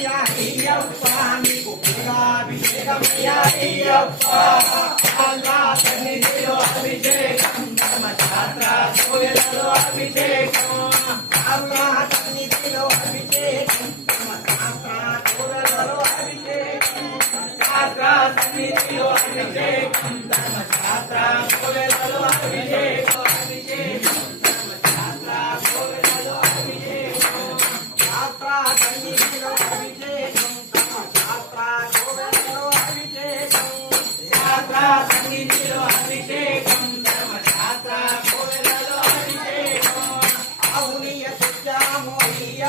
అయ్యా అయ్యప్ప నీకు పూలాభిషేకమయ్యా అయ్యప్ప అల్లా సన్నిధిలో అభిషేకం ధర్మశాస్త్ర సూర్యులలో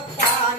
Papa.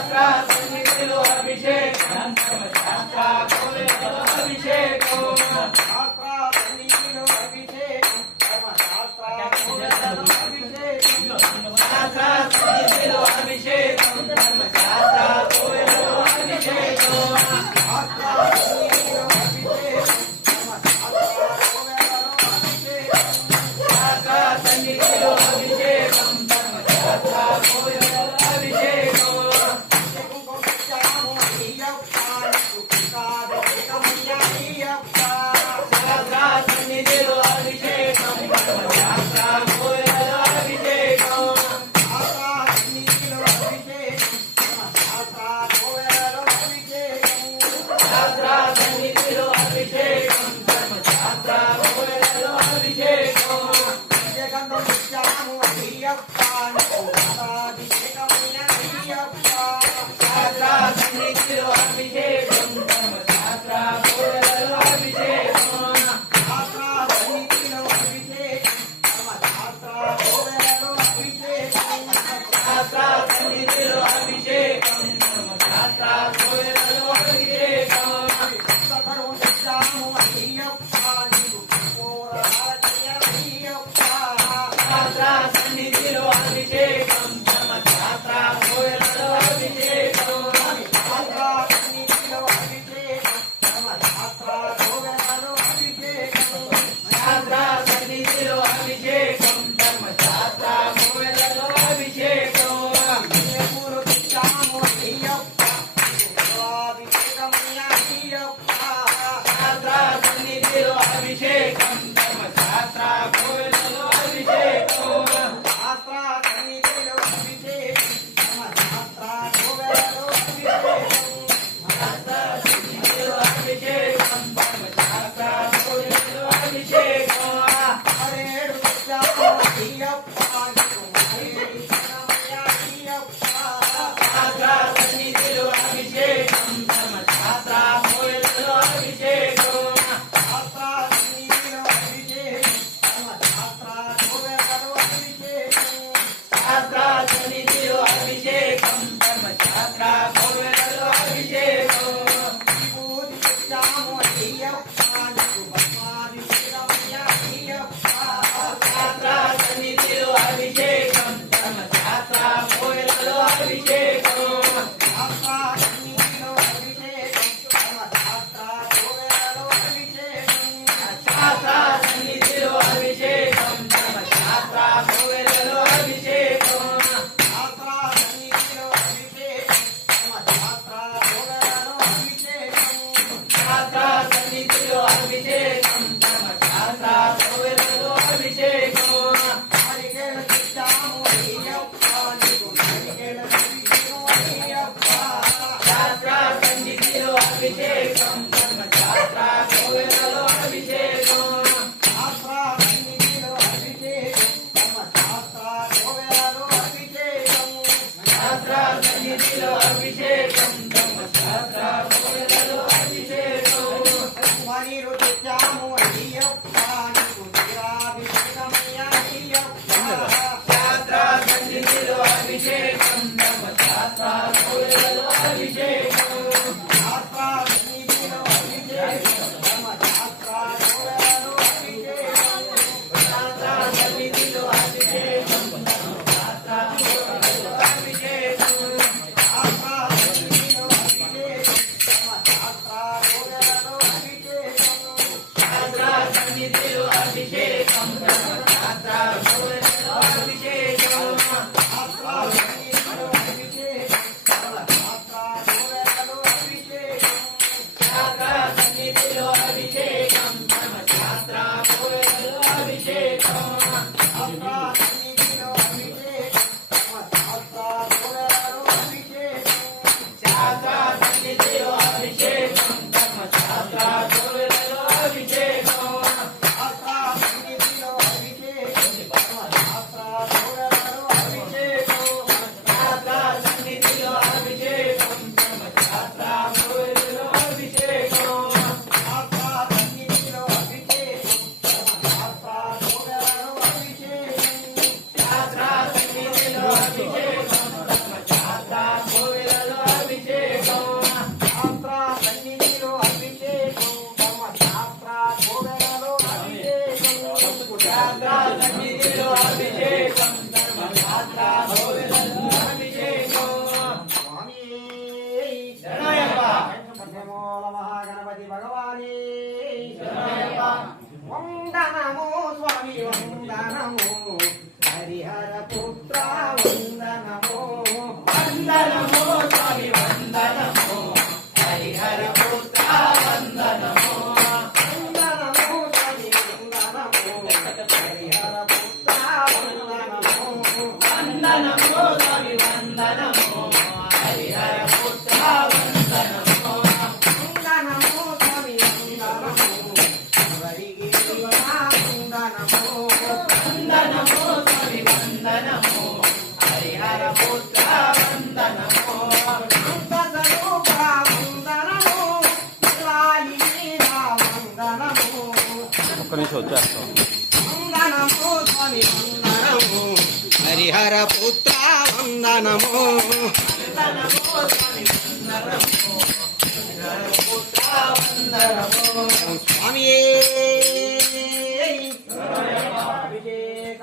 శాస్త్ర స్వామి వందనము హరిహర పుత్ర వందనము. స్వామి అభిషేక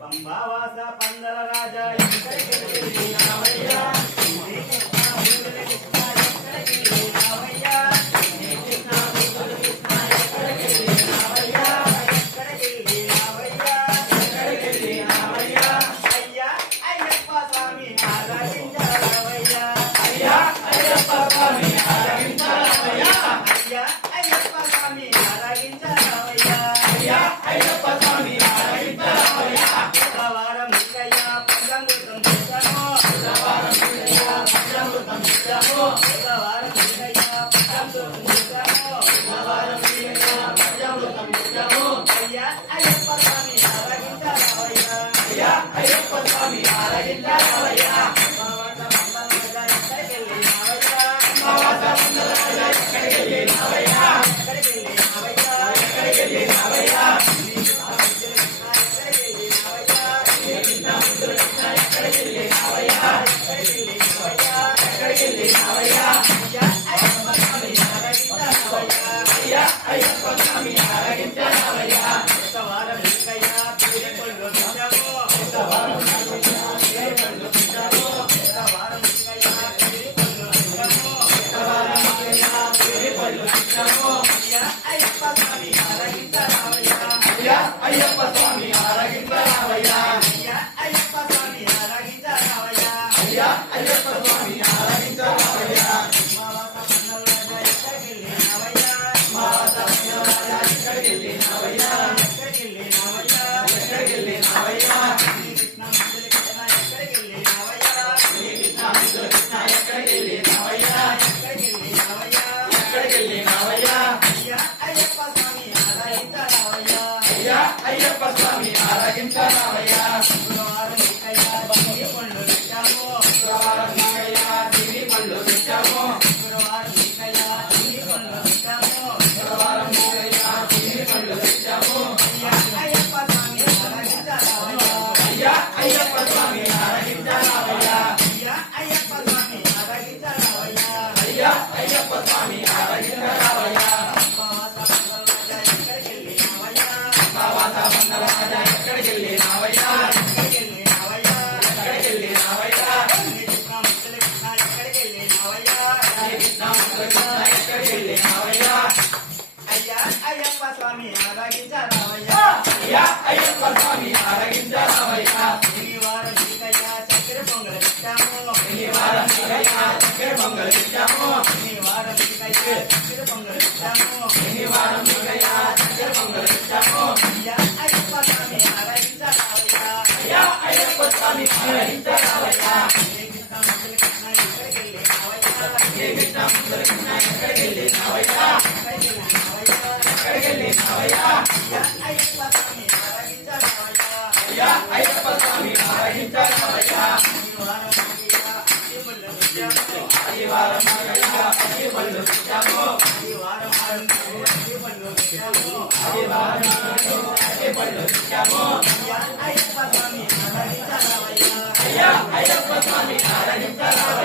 పంబావాస పందల రాజా. por. అయ్యప్ప స్వామి అయ్యప్ప స్వామి